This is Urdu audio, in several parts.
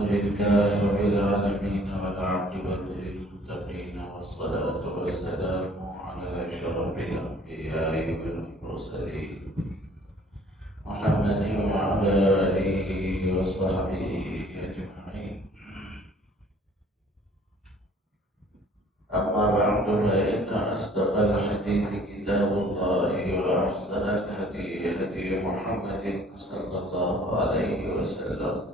لله رب العالمين والعاقبة للمتقين والصلاة والسلام على أشرف الأنبياء والمرسلين محمد وعلى آله وصحبه أجمعين. أما بعد فإن أصدق الحديث كتاب الله وأحسن الهدي هدي محمد صلى الله عليه وسلم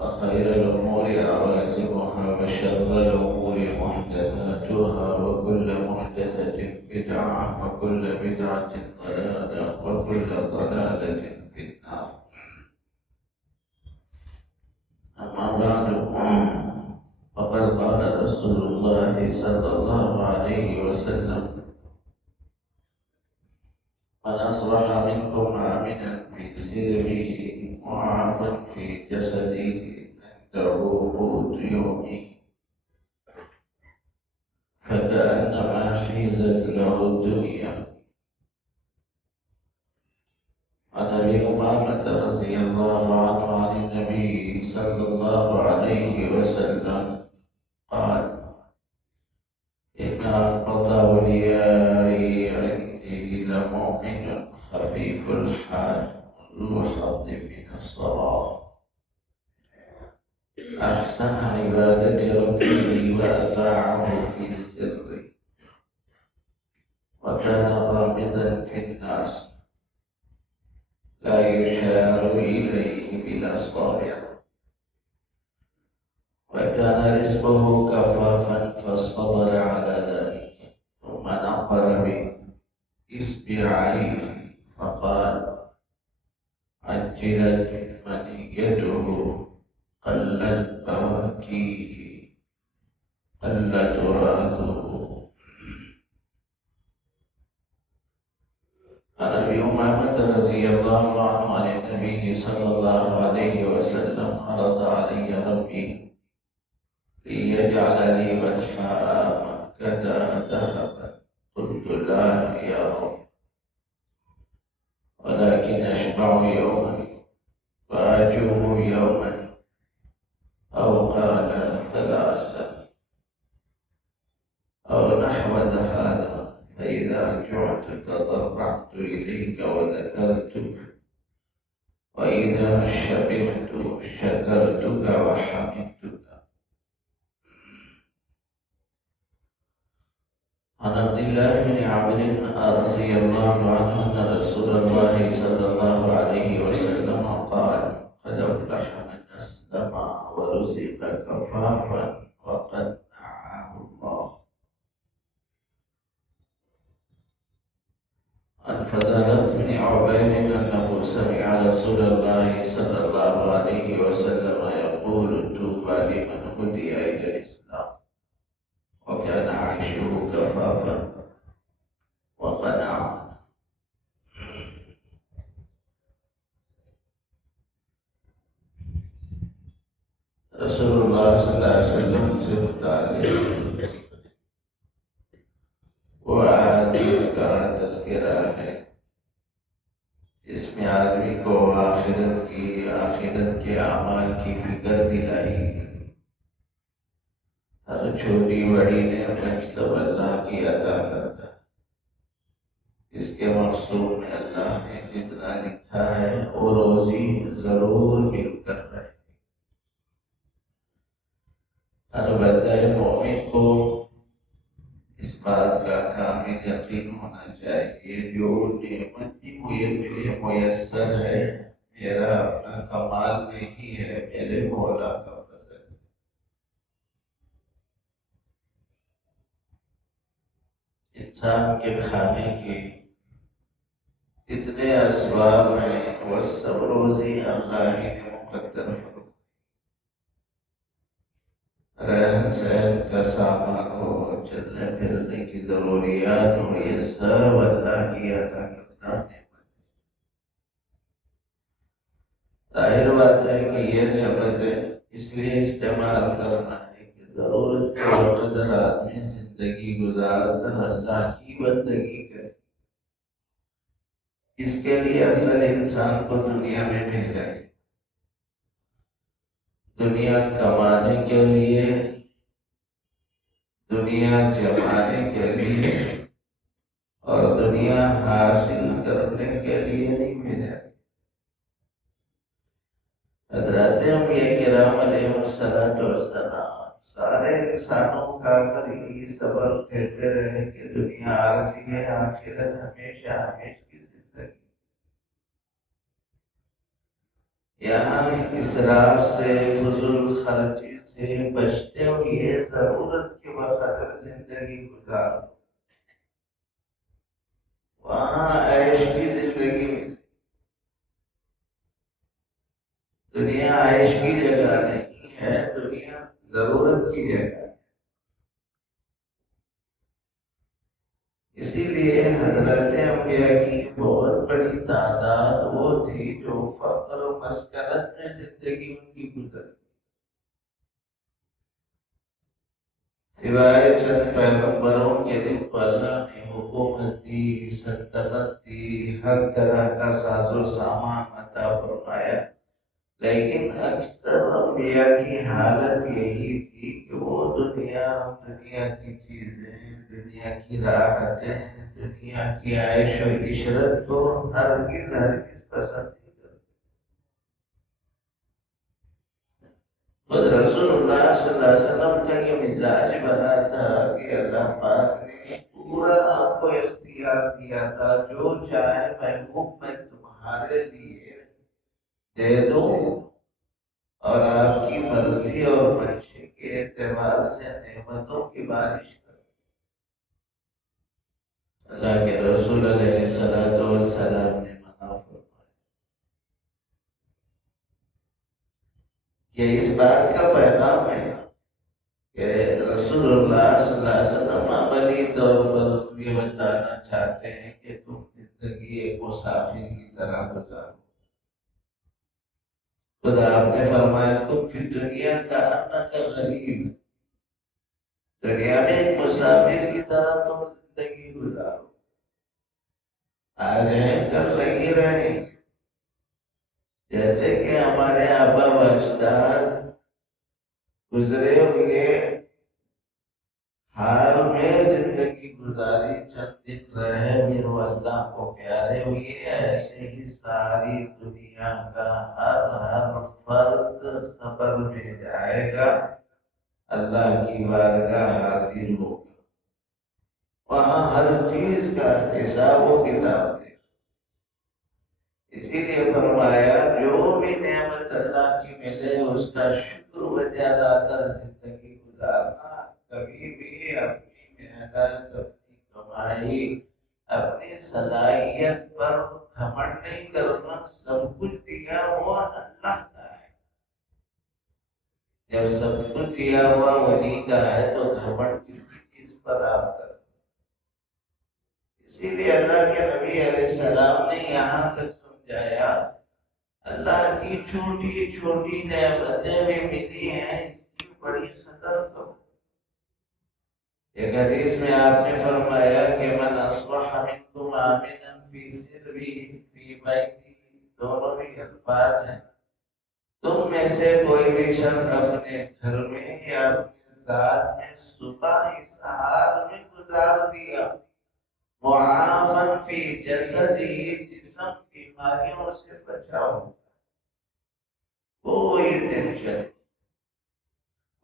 وخير الأمور عواسمها وشر الأمور محدثاتها وكل محدثة بدعة وكل بدعة ضلالة وكل ضلالة في النار. أما بعد فقد قال رسول الله صلى الله عليه وسلم: من أصبح منكم آمنا في سربه معافى في جسده عنده قوت يومه فكأنما حيزت له الدنيا. عن أبي أمامة رضي الله عنه عن النبي صلى الله عليه وسلم قال: إن أنقض أوليائي عندي لمؤمن خفيف الحال ذو حظ من الصلاة أحسن عبادة ربه وأطاعه في السر وكان غامضا في الناس لا يشار إليه بالأصابع وكان رزقه كفافا فصبر على ذلك ثم نقر بإصبعيه فقال: عجلت منيته قلت بواكيه قل تراثه. عن أبي أمامة رضي الله عنه عن النبي صلى الله عليه وسلم: عرض علي ربي ليجعل لي بطحاء مكة ذهبا قلت: لا يا رب، ولكن أشبع يوما وأجوع يوما أو قال ثلاثا أو نحو هذا، فإذا جعت تضرعت إليك وذكرتك وإذا شبعت شكرتك وحمدتك. عن عبد الله بن عمرو رضي الله عنه أن رسول الله صلى الله عليه وسلم قال: قد أفلح من أسلم ورزق كفافا وقنعه الله. عن فضالة بن عبيد أنه سمع رسول الله صلى الله عليه وسلم يقول: طوبى لمن هدي إلى الإسلام وكان عيشه كفافا وقناعا. رسول اللہ صلی اللہ علیہ وسلم سے متعلق وہ احادیث کا تذکرہ ہے جس میں آدمی کو آخرت کے اعمال کی فکر دلائی. ہر چھوٹی بڑی نعمت سب اللہ کی عطا کرتا ہے. اس کے مقصود میں اللہ نے جتنا لکھا ہے وہ روزی ضرور مل کر رہے. ہر بندہ مومن کو اس بات کا کامل یقین ہونا چاہیے جو نعمت بھی مجھے میسر ہے میرا اپنا کمال نہیں ہے، میرے مولا کا فضل ہے. انسان کے کھانے کے جتنے اسباب ہیں وہ سب روزی اللہ ہی نے مقدر فرمائی. رہن سہن کا سامان ہو، چلنے پھرنے کی ضروریات ہو، یہ سب اللہ کی عطا کردہ نعمت ہے. ظاہر بات ہے کہ یہ نعمتیں اس لیے استعمال کرنا ہے کہ ضرورت کے وقت آدمی زندگی گزار کر اللہ کی بندگی کرے. اس کے لیے اصل انسان کو دنیا میں بھیجا گیا. دنیا کمانے کے لیے، دنیا جمانے کے لیے اور دنیا حاصل کرنے کے لیے نہیں بھیجا۔ حضرات انبیاء کرام علیہ السلام سارے انسانوں کا کر یہی سبق کہتے رہے کہ دنیا عارضی ہے، آخرت ہمیشہ ہمیشہ کی زندگی۔ یہاں اسراف سے، فضول خرچی سے بچتے ہوئے ضرورت کے بقدر زندگی گزارو، وہاں عیش کی زندگی میں۔ دنیا عیش کی جگہ نہیں ہے، دنیا ضرورت کی جگہ ہے۔ اسی لیے حضرت انبیاء کی بہت بڑی تعداد وہ تھی جو فقر و مسکنت میں زندگی ان کی گزری، سوائے چند پیغمبروں کے جن کو اللہ نے حکومت دی، سلطنت دی، ہر طرح کا ساز و سامان عطا فرمایا، لیکن اکثر انبیاء کی حالت یہی تھی کہ وہ دنیا کی چیزیں، دنیا کی راحتیں، دنیا کی عیش و عشرت کو ہرگز پسند نہیں کرتے۔ خود رسول اللہ صلی اللہ علیہ وسلم کا یہ مزاج بنا تھا کہ اللہ پاک نے پورا آپ کو اختیار دیا تھا، جو چاہے محبوب میں تمہارے لیے دے دوں اور آپ کی مرضی اور بچے کے اعتبار سے نعمتوں کی بارش کروں۔ اللہ کے رسول علیہ السلام نے منع فرمایا۔ یہ اس بات کا پیغام ہے کہ رسول اللہ صلی اللہ علیہ وسلم عملی طور پر یہ بتانا چاہتے ہیں کہ تم زندگی ایک مسافر کی طرح گزارو۔ خدا آپ نے فرمایا تم فی دنیا کا انک غریب، دنیا میں ایک مسافر کی طرح تم زندگی گزارو، آج ہیں کل نہیں رہیں۔ جیسے کہ ہمارے آبا و اجداد گزرے ہوئے حال میں زندگی گزاری، چند دن رہے پھر وہ اللہ کو پیارے ہوئے، ایسے ہی ساری دنیا کا ہر فرد قبر میں جائے گا، اللہ کی بارگاہ حاضر ہوگا، وہاں ہر چیز کا حساب و کتاب دے۔ اسی لیے فرمایا جو بھی نعمت اللہ کی ملے اس کا شکر بجا لا کر زندگی گزارنا، کبھی بھی اپنی محنت، اپنی کمائی، اپنی صلاحیت پر گھمنڈ نہیں کرنا۔ سب کچھ دیا ہوا اللہ کا ہے، جب سب کچھ دیا ہوا ولی کا ہے تو گھمنڈ کس کی چیز پر آپ کریں؟ اسی لیے اللہ کے نبی علیہ السلام نے یہاں تک سمجھایا، اللہ کی چھوٹی چھوٹی نعمتیں بھی ملی ہیں، اس کی بڑی قدر کرو۔ ایک حدیث میں آپ نے فرمایا کہ من اصبح منکم آمنا فی سرہ فی بیتہ، دونوں بھی الفاظ ہیں، تم میں سے کوئی بھی شخص اپنے گھر میں یا اپنے ذات میں صبح اس حال میں گزار دیا، معافن فی جسدی، جسم بیماریوں سے بچاؤ، کوئی ٹینشن،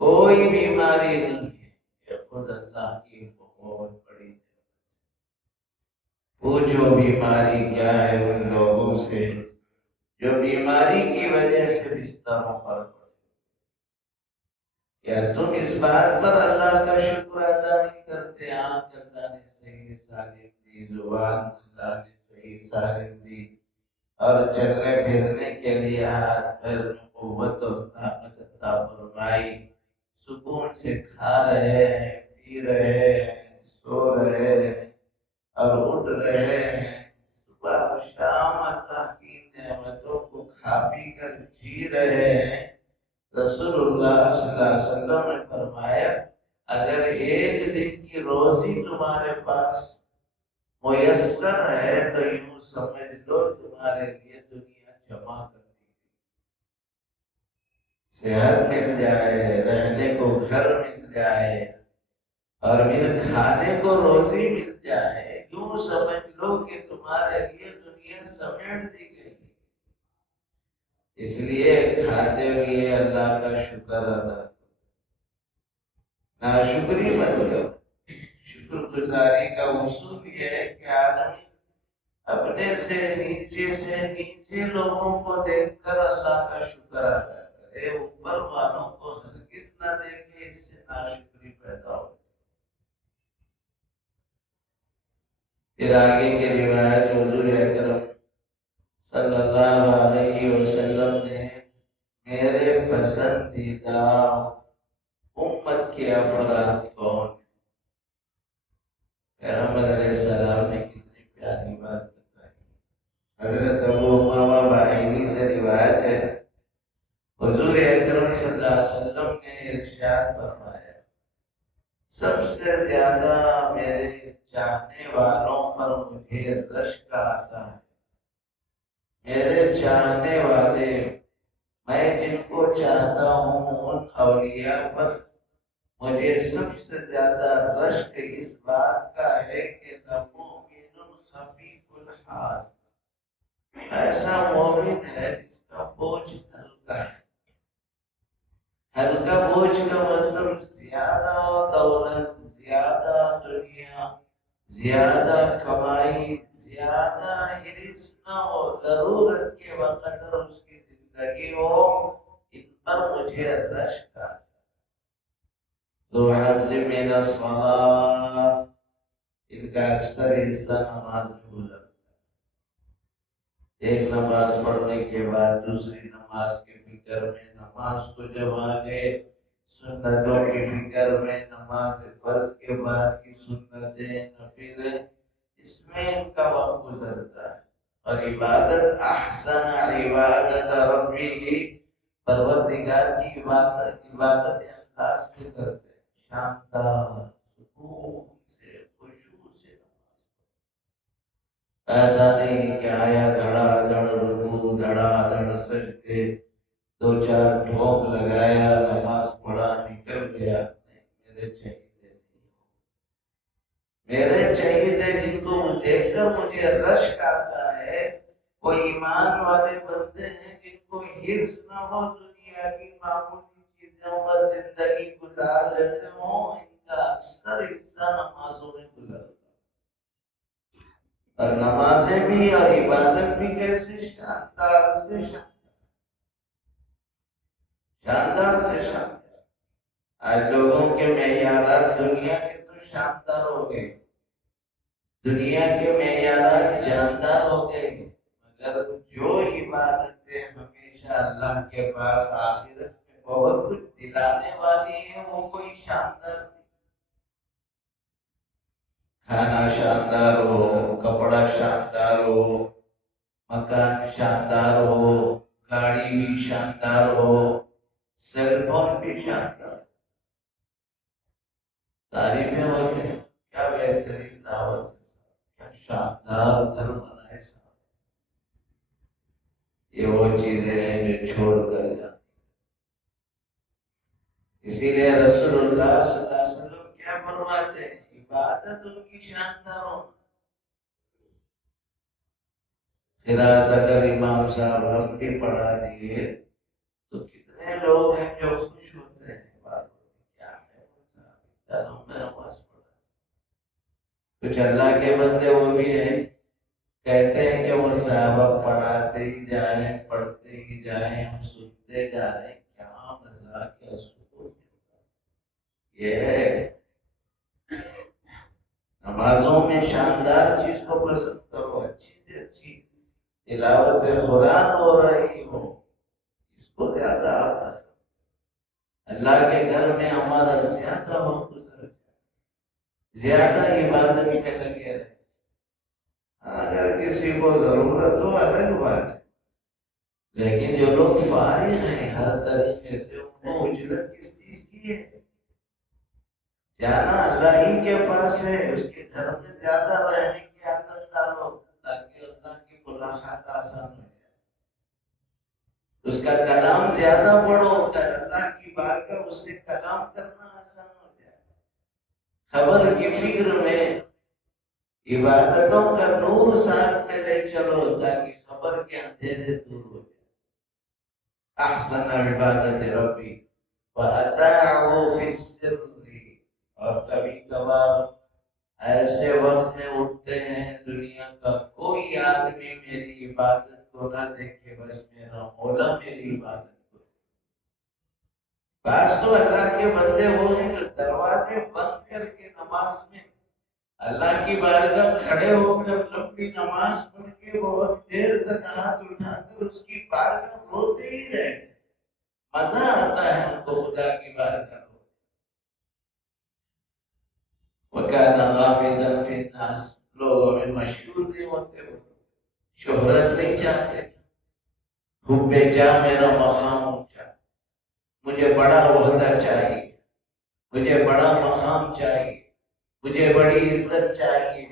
کوئی بیماری نہیں ہے، یہ خود اللہ کی بہت بڑی ہے۔ پوچھو بیماری کیا ہے ان لوگوں سے جو بیماری کی وجہ سے بستروں پر پڑے، کیا تم اس بات پر اللہ کا شکر ادا نہیں کرتے؟ آنکھ اللہ نے صحیح سالم دی، زبان اللہ نے صحیح سالم دی، اور چلنے پھرنے کے لیے ہاتھ پیر میں قوت اور طاقت عطا فرمائی، سکون سے کھا رہے ہیں، پی رہے ہیں، سو رہے ہیں اور اٹھ رہے ہیں، صبح و شام اللہ کی نعمتوں کو کھا پی کر جی رہے ہیں۔ رسول اللہ صلی اللہ علیہ وسلم نے فرمایا اگر ایک دن کی روزی تمہارے پاس میسر ہے تو یوں سمجھ لو تمہارے لیے دنیا جمع کر دی۔ صحت مل جائے، رہنے کو گھر مل جائے، اور پھر کھانے کو روزی مل جائے، یوں سمجھ لو کہ تمہارے لیے دنیا سمیٹ دی گئی۔ اس لیے کھاتے ہوئے اللہ کا شکر ادا کرو، ناشکری مت کرو۔ شکر گزاری کا اصول یہ ہے کہ آدمی اپنے سے نیچے لوگوں کو دیکھ کر اللہ کا شکر ادا کرے، اوپر والوں کو ہرگز نہ دیکھے، اس سے ناشکری پیدا ہو۔ پھر آگے کی روایت حضور اکرم صلی اللہ علیہ وسلم نے میرے پسندیدہ امت کے افراد کون؟ پیغمبر علیہ السلام نے کتنی پیاری بات بتائی۔ حضرت ابو امامہ باہلی سے روایت ہے، حضور اکرم صلی اللہ علیہ وسلم نے ارشاد فرمایا، سب سے زیادہ میرے چاہنے والوں پر مجھے رشک آتا ہے۔ میرے چاہنے والے، میں جن کو چاہتا ہوں، ان اولیاء پر مجھے سب سے زیادہ رشک اس بات کا ہے کہ لَمُؤْمِنٌ خَفِيفُ الْحَاظِ، ایسا مومن ہے جس کا بوجھ ہلکا ہے۔ ہلکا بوجھ کا مطلب زیادہ دولت، زیادہ دنیا، زیادہ کمائی، زیادہ حرص نہ ہو، ضرورت کے وقت اس کی زندگی ہو، ان پر مجھے رشک آتا ہے۔ ذو حظ من الصلاۃ، ان کا اکثر حصہ نماز میں گزرتا ہے۔ ایک نماز پڑھنے کے بعد دوسری نماز کی فکر میں، نماز کو جب آگے سنتوں کی فکر میں، نماز فرض کے بعد کی سنتیں، نفل، اس میں ان کا وقت گزرتا ہے۔ اور عبادت، احسن عبادت ربی، پروردگار کی عبادت اخلاص سے کرتے ہیں، شاندار سکون سے، خشوع سے نماز۔ ایسا نہیں کہ آیا دھڑا دھڑ رکوع، دھڑا دھڑ سجدے، دو چار ڈھونگ لگایا، نماز پڑھا، نکل گیا۔ نہیں، میرے چہیتے جن کو دیکھ کر مجھے رشک آتا ہے، وہ ایمان والے بندے ہیں جن کو حرص نہ ہو، دنیا کی معمولی چیزوں پر زندگی گزار لیتے ہوں، ان کا اکثر حصہ نمازوں میں گزرتا ہے۔ اور نمازیں بھی اور عبادت بھی کیسے شاندار سے شاندار سے شاندار۔ آج لوگوں کے معیارات دنیا کے تو شاندار ہو گئے، دنیا کے معیارات جاندار ہو گئے، مگر جو عبادتیں ہمیشہ اللہ کے پاس آخرت میں بہت کچھ دلانے والی ہیں، وہ کوئی شاندار نہیں۔ کھانا شاندار ہو، کپڑا شاندار ہو، مکان شاندار ہو، گاڑی بھی شاندار ہو، سیل فون بھی شاندار، تعریفیں ہوتے ہیں، کیا بہترین دعوت ہے، کیا شاندار گھر بنائے صاحب۔ یہ وہ چیزیں ہیں جو چھوڑ کر جاتی۔ اسی لیے رسول اللہ صلی اللہ علیہ وسلم کیا فرماتے ہیں، عبادت ان کی شاندار ہو۔ قرات اگر امام صاحب لمبی پڑھا دیے تو کتنے لوگ ہیں جو خوش ہوتے ہیں، کیا ہے نماز پڑھا۔ کچھ اللہ کے بندے وہ بھی ہیں، کہتے ہیں کہ وہ صحابہ پڑھاتے ہی جائیں، پڑھتے ہی جائیں، ہم سنتے جا رہے ہیں، کیا مزہ، کیا سکون۔ یہ ہے نمازوں میں شاندار چیز کو پسند کرو، اچھی سے اچھی تلاوت قرآن ہو رہی ہو، اس کو زیادہ آپ پسند۔ اللہ کے گھر میں ہمارا زیادہ ہو گزر، زیادہ عبادت میں لگے رہے۔ اگر کسی کو ضرورت ہو الگ بات ہے، لیکن جو لوگ فارغ ہیں ہر طریقے سے، ان کو اجرت کس چیز کی ہے؟ جانا اللہ ہی کے پاس ہے، اس کے گھر میں زیادہ رہنے کی عادت ڈالو تاکہ اللہ کی ملاقات آسان ہو جائے۔ اس کا کلام زیادہ پڑھو کر اللہ کی بارگاہ اس سے کلام کرنا آسان ہو جائے. خبر کی فکر میں عبادتوں کا نور ساتھ میں لے چلو تاکہ خبر کے اندھیرے دور ہو جائے. احسن عبادت ربی وَأَطَاعُوا فِي السِّرِّ. اور کبھی کبھار ایسے وقت میں اٹھتے ہیں دنیا کا کوئی آدمی میری عبادت کو نہ دیکھے بس میرا مولا میری عبادت کو. بعض تو اللہ کے بندے وہ ہیں جو دروازے بند کر کے نماز میں اللہ کی بارگاہ کھڑے ہو کر لمبی نماز پڑھ کے بہت دیر تک ہاتھ اٹھا کر اس کی بارگاہ روتے ہی رہتے. مزہ آتا ہے ان کو خدا کی بارگاہ. وَكَانَ غَامِزًا فِي النَّاسِ. لوگوں میں مشہور نہیں ہوتے، وہ شہرت نہیں چاہتے. حب جاہ میرا مقام اونچا، مجھے بڑا عہدہ چاہیے، مجھے بڑا مقام چاہیے، مجھے بڑی عزت چاہیے،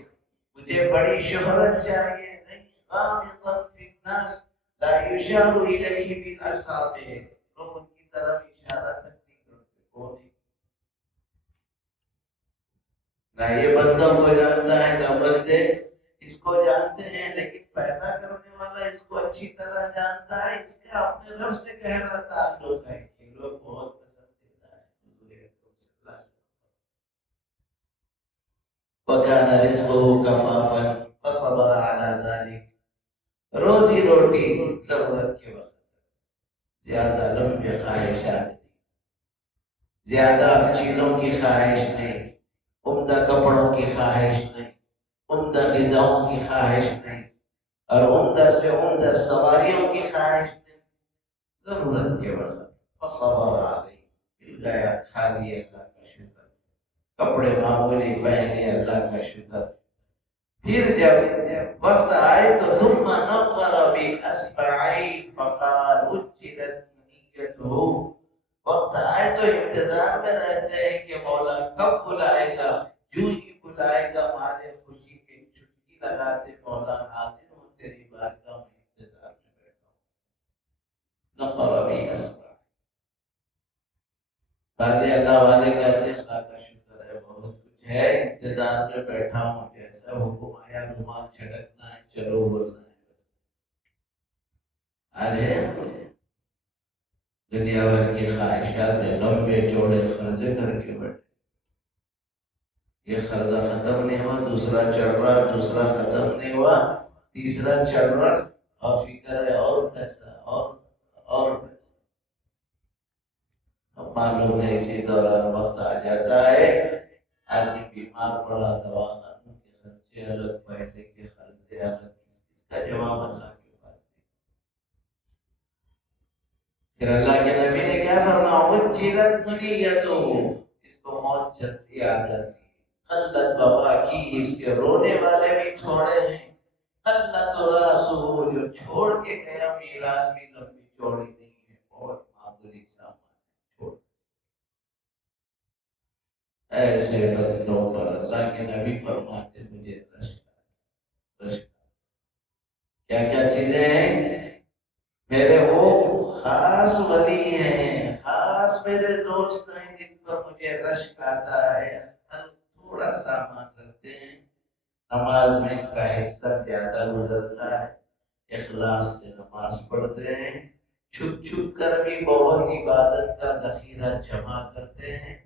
مجھے بڑی شہرت چاہیے. نہیں، غامضاً فی الناس لا یشار الیہ بالاصابع. لوگ ان کی طرف اشارہ تک نہیں کرتے. کون ہے؟ نہ یہ بندوں کو جانتا ہے نہ بندے اس کو جانتے ہیں، لیکن پیدا کرنے والا اس کو اچھی طرح جانتا ہے. اس کا اپنے رب سے گہرا تعلق ہے. یہ لوگ بہت پسندیدہ ہے حضور اکرم صلی اللہ علیہ وسلم. وَكَانَ رِزْقُهُ كَفَافًا فَصَبَرَ عَلَى ذَلِكَ. روزی روٹی ضرورت کے وقت، زیادہ لمبے خواہشات نہیں، زیادہ چیزوں کی خواہش نہیں، عمدہ کپڑوں کی خواہش نہیں، عمدہ غذاؤں کی خواہش نہیں، اور عمدہ سے عمدہ سواریوں کی خواہش نہیں. ضرورت کے وقت فصبر علیہ، مل گیا کھا لیے اللہ کا شکر، کپڑے معمولی پہن لیے اللہ کا شکر. پھر جب وقت آئے تو ثم نظر باصبعین فقال اجلت منیته. وقت آئے تو انتظار میں رہتے ہیں کہ مولا کب بلائے گا. جو ہی بلائے گا ہمارے خوشی کی چٹکی لگاتے مولا حاضر ہوں تیری بارگاہ میں، انتظار میں بیٹھا ہوں. نقر باصبع. بعض اللہ والے کہتے ہیں اللہ کا شکر ہے بہت کچھ ہے، انتظار میں بیٹھا ہوں، جیسا حکم آیا رومال چھڑکنا ہے چلو بولنا ہے. ارے دنیا بھر کی خواہشات میں لمبے چوڑے خرچے کر کے بیٹھے. یہ قرضہ ختم نہیں ہوا، دوسرا چڑھ رہا، دوسرا ختم نہیں ہوا، تیسرا چڑھ رہا، اور فکر ہے اور پیسہ اور پیسہ. اب معلوم نہیں اسی دوران وقت آ جاتا ہے آدمی بیمار پڑا، دوا خانوں کے خرچے الگ، پہلے کے خرچے الگ. اس کا جواب اللہ کے پاس نہیں. پھر اللہ کے نبی نے کیا فرمایا؟ عجلت منیتہ. اس کو موت جلدی آ جاتی. قلت بابا کی، اس کے رونے والے بھی تھوڑے ہیں. قلت راسہ، جو چھوڑ کے گیا میراث بھی لمبی چوڑی نہیں ہے، بہت معمولی سامان چھوڑ. ایسے بندوں پر اللہ کے نبی فرماتے مجھے رشک. کیا کیا چیزیں ہیں؟ میرے وہ خاص ولی ہیں، خاص میرے دوست ہیں جن پر مجھے رشک آتا ہے. تھوڑا سامان رکھتے ہیں، نماز میں ان کا حصہ زیادہ گزرتا ہے، اخلاص سے نماز پڑھتے ہیں، چھپ چھپ کر بھی بہت عبادت کا ذخیرہ جمع کرتے ہیں.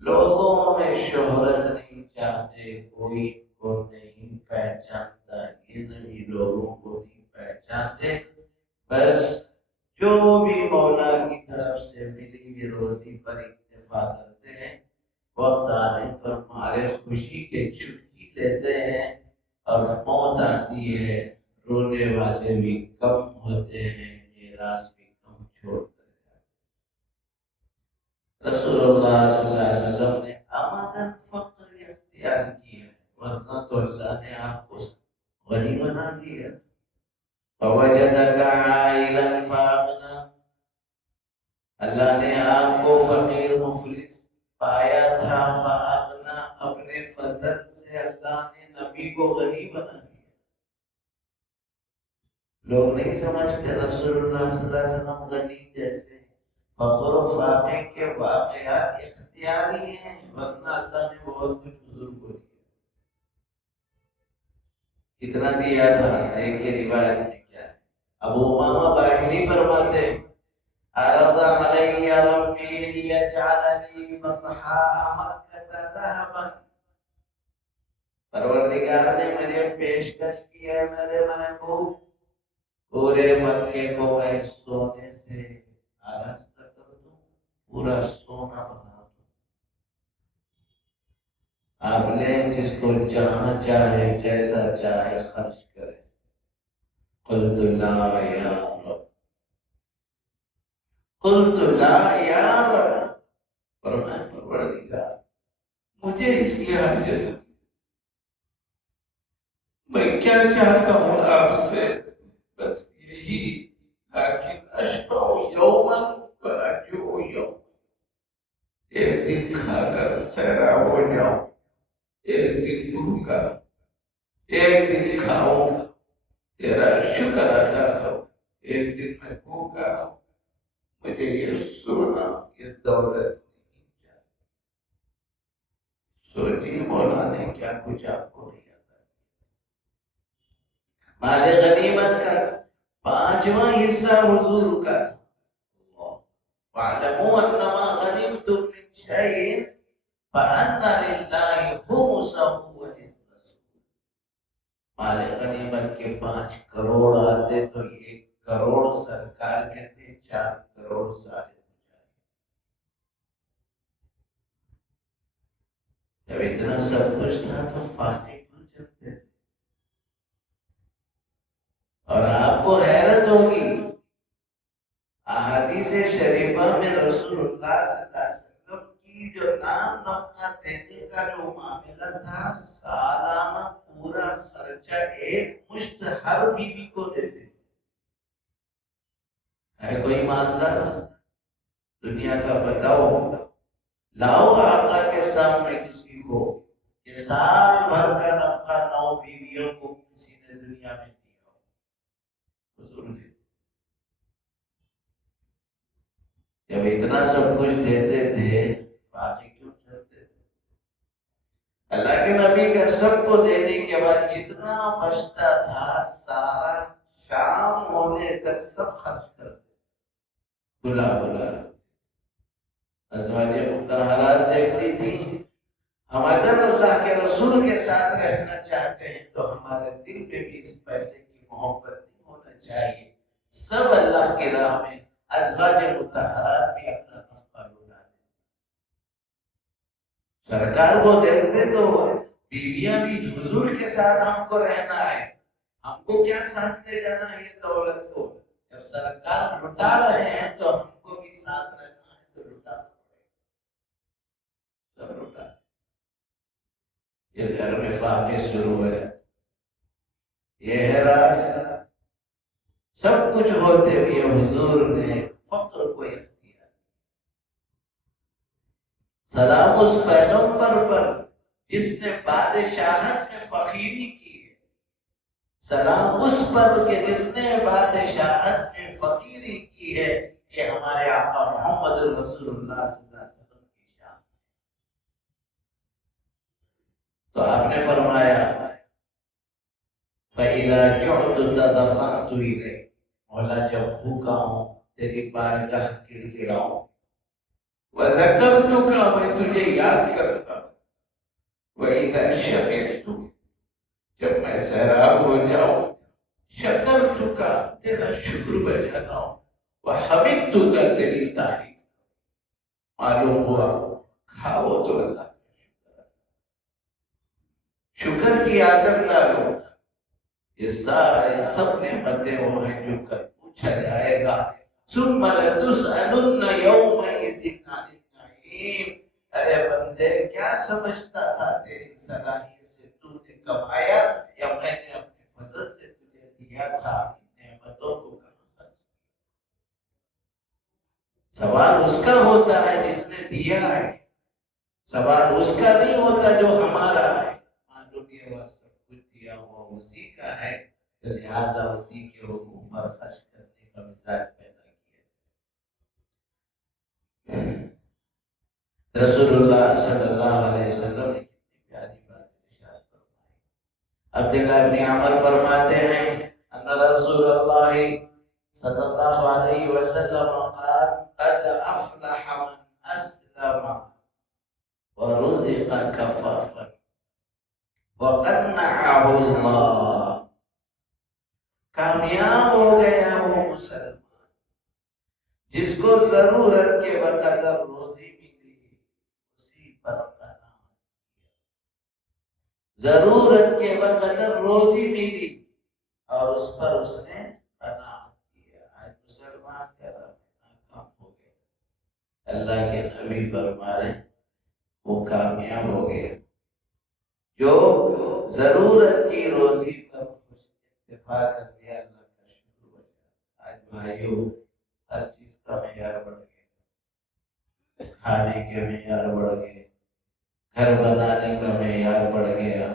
لوگوں میں شہرت نہیں چاہتے، کوئی کو نہیں پہچانتا. یہ نبی لوگوں کو نہیں پہچانتے، بس جو بھی مولا کی طرف سے ملی ہوئی روزی پر اکتفا کرتے ہیں. وقت آنے پر ہمارے خوشی کے چھٹکی لیتے ہیں اور موت آتی ہے، رونے والے بھی کم ہوتے ہیں، میراث بھی کم چھوڑ کر جاتے. رسول اللہ صلی اللہ علیہ وسلم نے آمدن فقر اختیار کیا، ورنہ تو اللہ نے آپ کو غنی بنا دیا. فوجدک عائلا فاغنا، اللہ نے آپ کو فقیر مفلس پایا تھا. فاغنا، اپنے فضل سے اللہ نے نبی کو غنی بنا دیا. لوگ نہیں سمجھتے رسول اللہ صلی اللہ علیہ وسلم غنی جیسے فخر و فاقے کے واقعات اختیاری ہیں، ورنہ اللہ نے بہت کچھ حضور کو دیا. کتنا دیا تھا دیکھیے روایت میں کیا ہے. ابو امامہ باہلی فرماتے ہیں عرض علی ربی لیجعل لی بطحاء مکہ ذهبا، پروردگار نے مجھے پیشکش کی ہے میرے محبوب پورے مکے کو میں سونے سے آراستہ کر دوں، پورا سونا بنا دوں. آپ لیں جس کو جہاں چاہے جیسا چاہے خرچ کریں. قلت لا یا رب، قلت لا یا رب، فرمائے پروردگار مجھے اس کی حاجت ہے، میں کیا چاہتا ہوں آپ سے بس یہی، لیکن اشبع یوما واجوع یوما، ایک دن کھا کر سیراب ہو جاؤں، ایک دن بھوکا، ایک دن کھاؤں تیرا شکر ادا کروں، ایک دن میں بھوکا رہوں. مجھے یہ سونا یہ دولت نہیں چاہیے. سوچیے مولا نے کیا کچھ آپ کو نہیں آتا. مال غنیمت کا 5واں حصہ حضور کا تھا. وَاعْلَمُوا أَنَّمَا غَنِمْتُم مِّن شَيْءٍ فَأَنَّ لِلَّهِ خُمُسَهُ وَلِلرَّسُولِ. مال غنیمت کے 5 کروڑ آتے تو 1 کروڑ سرکار کہتے، 4 کروڑ سارے مجاہد. جب اتنا سب کچھ تھا تو فاتح کیوں چلتے تھے؟ اور آپ کو حیرت ہوگی احادیث شریفہ میں رسول اللہ صلی اللہ علیہ وسلم کی جو نام نفقہ دینے کا جو معاملہ تھا، سالانہ پورا خرچہ ایک مشت ہر بیوی کو دیتے. ہے کوئی مالدار دنیا کا بتاؤ، لاؤ آقا کے سامنے کسی کو کہ سال بھر کا نفقہ 9 بیویوں کو کسی نے دنیا میں دیا ہو. حضور نے جب اتنا سب کچھ دیتے تھے باقی کیوں چلتے تھے؟ اللہ کے نبی کا سب کو دینے کے بعد جتنا بچتا تھا سارا شام ہونے تک سب خرچ کرتے. بلا ازواج مطہرات دیکھتی تھی ہم اگر اللہ کے رسول کے ساتھ رہنا چاہتے ہیں تو ہمارے دل میں بھی اس پیسے کی محبت نہیں ہونا چاہیے. سب اللہ کی راہ میں ازواج مطہرات بھی اپنا نفقہ لوٹا دیں. سرکار کو دیکھتے تو بیویاں بھی حضور کے ساتھ ہم کو رہنا ہے، ہم کو کیا ساتھ لے جانا ہے یہ دولت کو. جب سرکار لٹا رہے ہیں تو ہم کو بھی ساتھ رہنا ہے تو لٹانا پڑے. سب لٹا یہ گھر میں فاقے شروع ہو جاتے. یہ ہے راز. سب کچھ ہوتے ہوئے حضور نے فقر کو اختیار. سلام اس پیغمبر پر جس نے بادشاہت میں فقیری کی ہے. سلام اس پر کہ جس نے بادشاہت میں فقیری کی ہے. یہ ہمارے آقا محمد رسول اللہ صلی اللہ علیہ وسلم کی شان. تو آپ نے فرمایا فَإِذَا جُعْتُ تَضَرَّعْتُ إِلَيْكَ، مولا جب بھوکا ہوں تیری بارگاہ گڑگڑاؤں. وَذَكَرْتُكَ، میں تجھے یاد کرتا ہوں. وَإِذَا شَبِعْتُ، جب میں سیراب ہو جاؤں. شَكَرْتُكَ، تیرا شکر بجاتا ہوں. وَحَمِدْتُكَ، تیری تعریف. معلوم ہوا کھاؤ تو اللہ کا شکر کی عادت ڈالو. یہ سارے سب نعمتیں وہ ہیں جو کل پوچھا جائے گا. ثُمَّ لَتُسْأَلُنَّ يَوْمَئِذٍ عَنِ النَّعِيمِ. ارے بندے کیا سمجھتا تھا تیری صلاحیت سے تو نے کمایا یا میں نے اپنے فضل سے تجھے دیا تھا؟ نعمتوں کو کہاں خرچ کیا؟ سوال اس کا ہوتا ہے جس نے دیا ہے، سوال اس کا نہیں ہوتا جو ہمارا ہے. معلوم یہ ہوا سب کچھ دیا ہوا اسی کا ہے. لہذا اسی کے حقوق پر خرچ کرنے کا مزاج پیدا کیا۔ رسول اللہ صلی اللہ علیہ وسلم نے کتنی پیاری بات ارشاد فرمائی۔ عبداللہ بن عمر فرماتے ہیں ان رسول اللہ صلی اللہ علیہ وسلم قال قد افلح من اسلم ورزق کفافا وقنعه اللہ، کامیاب ہو گیا وہ مسلمان جس کو ضرورت کے بقدر روزی ملی، اسی پر قناعت کیا۔ ضرورت کے بقدر روزی ملی اور اس پر اس نے قناعت کیا۔ آج مسلمان کا ناکام ہو گیا، اللہ کے نبی فرما رہے ہیں وہ کامیاب ہو گیا جو ضرورت کی روزی پر اکتفا کر لیا۔ اللہ کا شکر ہو جائے۔ آج بھائیوں ہر چیز کا معیار بڑھ گیا، کھانے کے معیار بڑھ گئے، گھر بنانے کا معیار بڑھ گیا،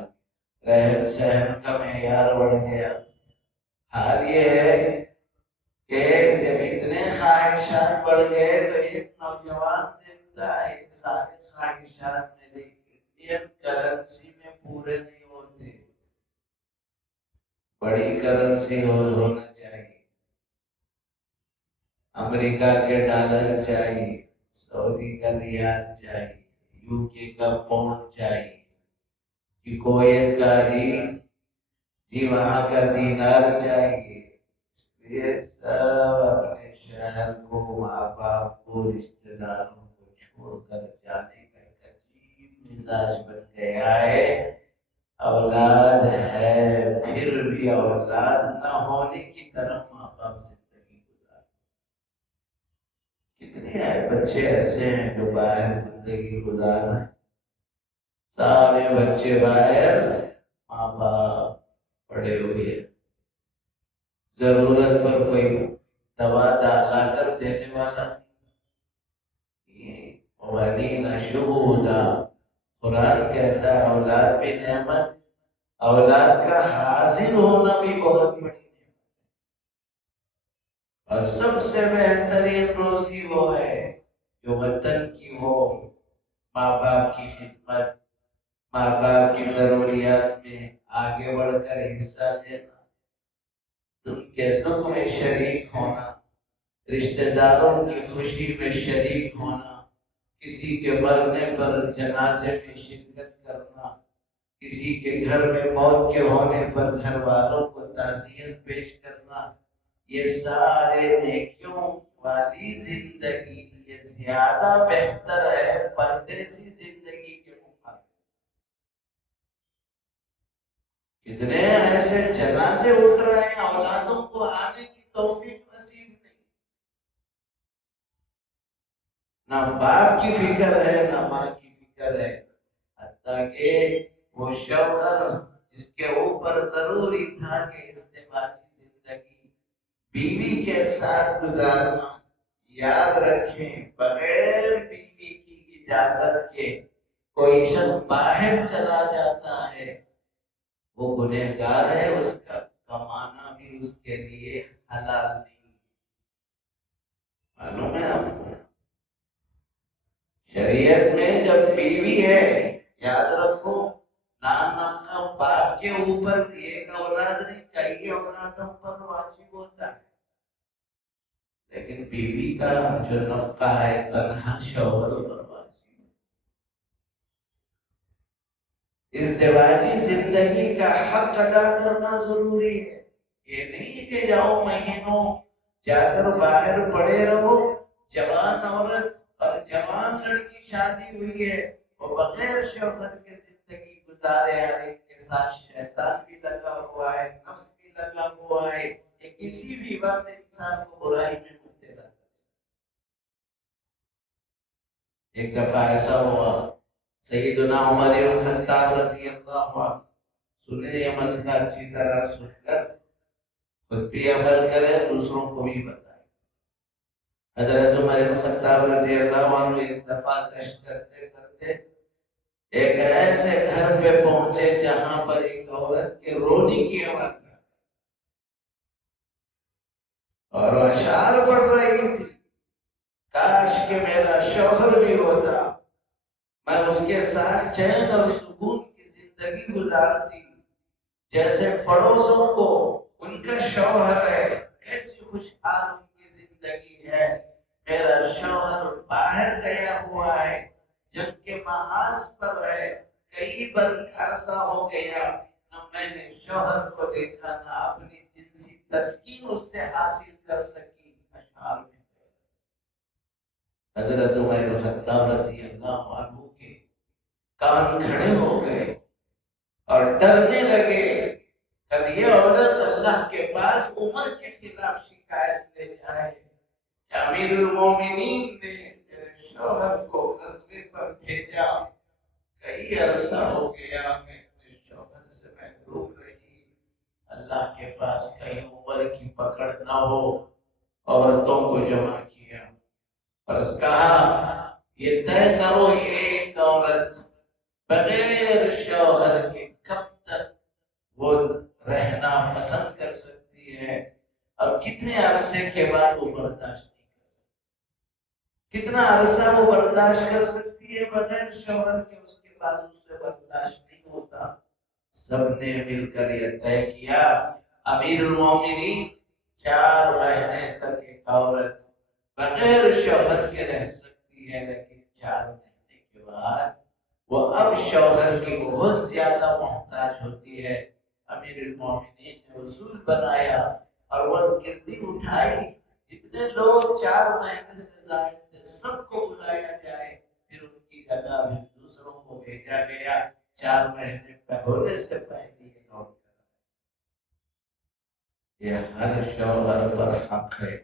رہن سہن کا معیار بڑھ گیا۔ حال یہ ہے کہ جب اتنے خواہشات بڑھ گئے تو ایک نوجوان دیکھتا ہے سارے خواہشات میرے انڈین کرنسی میں پورے نہیں ہوتے، بڑی کرنسی ہونا چاہیے، امریکہ کے ڈالر چاہیے، سعودی کا ریال چاہیے، یو کے کا پاؤنڈ چاہیے، کویت کا جی وہاں کا دینار چاہیے۔ یہ سب اپنے شہر کو، ماں باپ کو، رشتہ داروں کو چھوڑ کر جانے کا ایک عجیب مزاج بن گیا ہے۔ اولاد ہے پھر بھی اولاد نہ ہونے کی طرح ماں باپ زندگی گزار۔ کتنے بچے ایسے ہیں جو باہر زندگی گزار رہے ہیں، سارے بچے باہر، ماں باپ پڑے ہوئے، ضرورت پر کوئی دوا لا کر دینے والا نہیں۔ وَلِينَ شُهُودًا، قرآن کہتا ہے اولاد بھی نعمت، اولاد کا حاضر ہونا بھی بہت بڑی نعمت، اور سب سے بہترین روزی وہ ہے جو وطن کی ہو، ماں باپ کی خدمت، ماں باپ کی ضروریات میں آگے بڑھ کر حصہ لینا، ان کے دکھ میں شریک ہونا، رشتہ داروں کی خوشی میں شریک ہونا، کسی کے مرنے پر جنازے میں شرکت کرنا، کسی کے گھر میں موت کے ہونے پر گھر والوں کو تعزیت پیش کرنا، یہ سارے نیکیوں والی زندگی یہ زیادہ بہتر ہے پردیسی زندگی کے مقابلے۔ کتنے ایسے جنازے اٹھ رہے ہیں، اولادوں کو آنے کی توفیق نصیب نہیں، نہ باپ کی فکر ہے نہ ماں کی فکر ہے، حتیٰ کہ وہ شوہر جس کے اوپر ضروری تھا کہ ازدواجی زندگی بیوی کے ساتھ گزارنا، یاد رکھیں بغیر بیوی کی اجازت کے کوئی شخص باہر چلا جاتا ہے وہ گنہگار ہے، اس کا کمانا بھی اس کے لیے حلال نہیں۔ معلوم ہے آپ کو شریعت میں جب بیوی ہے، یاد رکھو نانکا باپ کے اوپر ایک اولاد نہیں، کئی اولاد ہم پر واجب ہوتا ہے، لیکن بیوی کا جو نفقہ ہے تنہا شوہر پر واجب ہے۔ ازدواجی زندگی کا حق ادا کرنا ضروری ہے، یہ نہیں کہ جاؤ مہینوں جا کر باہر پڑے رہو۔ جوان عورت اور جوان لڑکی شادی ہوئی ہے، وہ بغیر شوہر کے زندگی گزارے، ہر ایک کے ساتھ شیطان بھی لگا ہوا ہے، نفس بھی لگا ہوا ہے، یہ کسی بھی وقت انسان کو برائی میں مبتلا ہے۔ ایک دفعہ ایسا ہوا، سیدنا عمر بن خطاب رضی اللہ عنہ، سنیں یہ مسئلہ اچھی طرح سن کر خود بھی عمل کریں، دوسروں کو بھی بتائیں۔ حضرت عمر بن خطاب رضی اللہ عنہ ایک دفعہ گشت کرتے کرتے ایک ایسے گھر پہ پہنچے جہاں پر ایک عورت کے رونے کی آواز آئی۔ اور وہ اشعار پڑھ رہی تھی، کاش کہ میرا شوہر بھی ہوتا، میں اس کے ساتھ چین اور سکون کی زندگی گزارتی، جیسے پڑوسوں کو ان کا شوہر ہے، کیسی خوشحال ان کی زندگی ہے۔ میرا شوہر باہر گیا ہوا ہے، جنگ کے محاذ پر ہے، کئی بار عرصہ ہو گیا نہ میں نے شوہر کو دیکھا، نہ اپنی جنسی تسکین اس سے حاصل کر سکی۔ اشعار میں حضرت عمر بن خطاب رضی اللہ عنہ کے کان کھڑے ہو گئے اور ڈرنے لگے، کب یہ عورت اللہ کے پاس عمر کے خلاف شکایت لے جائے کہ امیر المومنین نے میرے شوہر کو غزوے پر بھیجا، کئی عرصہ ہو گیا میں اپنے شوہر سے محروم رہی، اللہ کے پاس کہیں عمر کی پکڑ نہ ہو۔ عورتوں کو جمع کیا اور کہا یہ طے کرو، یہ ایک عورت بغیر شوہر کے کب تک وہ رہنا پسند کر سکتی ہے، اور کتنے عرصے کے بعد وہ برداشت نہیں کر سکتی، کتنا عرصہ وہ برداشت کر سکتی ہے بغیر شوہر کے، اس کے بعد اس سے برداشت نہیں ہوتا۔ سب نے مل کر یہ طے کیا، امیر المومنین 4 مہینے تک ایک عورت بغیر شوہر کے رہ سکتی ہے، لیکن 4 مہینے کے بعد وہ اب شوہر کی بہت زیادہ محتاج ہوتی ہے۔ امیر المومنین نے اصول بنایا اور وہ گردی اٹھائی، جتنے لوگ 4 مہینے سے زائد تھے سب کو بلایا جائے، پھر ان کی جگہ بھی دوسروں کو بھیجا گیا، 4 مہینے ہونے سے پہلے یہ لوٹ کر۔ یہ ہر شوہر پر حق ہے۔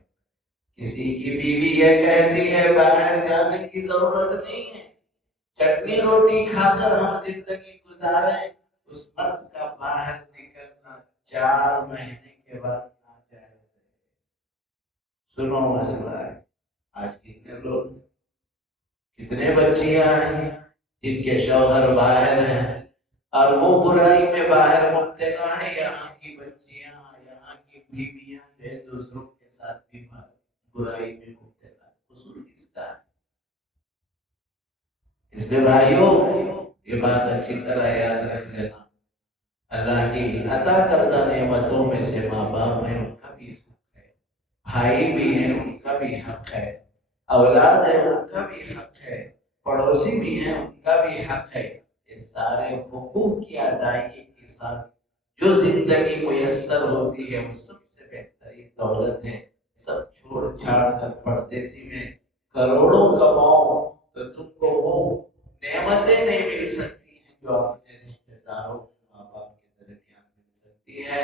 کسی کی بیوی یہ کہتی ہے باہر جانے کی ضرورت نہیں ہے، چٹنی روٹی کھا کر ہم زندگی گزاریں، اس مرد کا باہر نکلنا 4 مہینے کے بعد ناجائز ہے۔ سنو مسئلہ ہے، آج کتنے لوگ، کتنے بچیاں ہیں جن کے شوہر باہر ہیں اور وہ برائی میں باہر مبتلا ہے، یہاں کی بچیاں، یہاں کی بیویاں جو دوسروں کے ساتھ بھی برائی میں مبتلا ہے۔ قصور کس کا ہے؟ اس لیے بھائیوں یہ بات اچھی طرح یاد رکھ لینا، اللہ کی عطا کردہ نعمتوں میں سے ماں باپ ہیں، ان کا بھی حق ہے، بھائی بھی ہیں ان کا بھی حق ہے، اولاد ہے ان کا بھی حق ہے، پڑوسی بھی ہیں ان کا بھی حق ہے۔ یہ سارے حقوق کی ادائیگی کے ساتھ جو زندگی میسر ہوتی ہے وہ سب سے بہترین دولت ہے۔ سب چھوڑ چھاڑ کر پردیسی میں کروڑوں کماؤ تو تم کو وہ نعمتیں نہیں مل سکتی ہیں جو اپنے رشتہ داروں ماں باپ کے درمیان مل سکتی ہے۔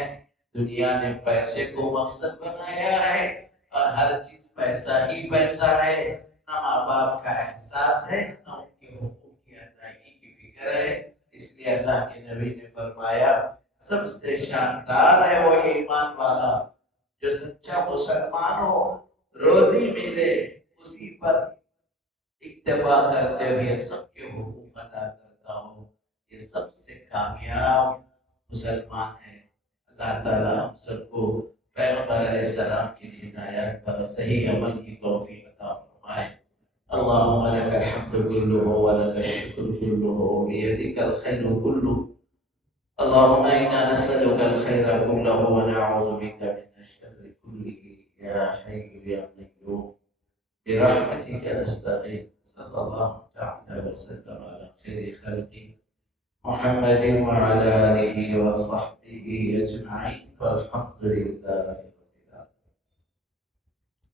دنیا نے پیسے کو مقصد بنایا ہے اور ہر چیز پیسہ ہی پیسہ ہے، نہ ماں باپ کا احساس ہے، نہ ان کے حقوق کی ادائیگی کی فکر ہے۔ اس لیے اللہ کے نبی نے فرمایا سب سے شاندار ہے وہ ایمان والا جو سچا مسلمان ہو، روزی ملے اسی پر اکتفا کرتے ہوئے سب کے حقوق ادا کرتا ہو، یہ سب سے کامیاب مسلمان ہے۔ اللہ تعالیٰ ہم سب کو پیغمبر علیہ السلام کی ہدایت پر صحیح عمل کی توفیق عطا فرمائے۔ اللہم لک الحمد کلہ ولک الشکر کلہ بیدک الخیر کلہ، اللہم انا نسألک الخیر کلہ ونعوذ بک من الشر کلہ یا حی یا قیوم برحمتک نستغیث۔ صلی اللہ تعالی وسلم علی خیر خلقہ محمد وعلى آله وصحبه أجمعين والحمد لله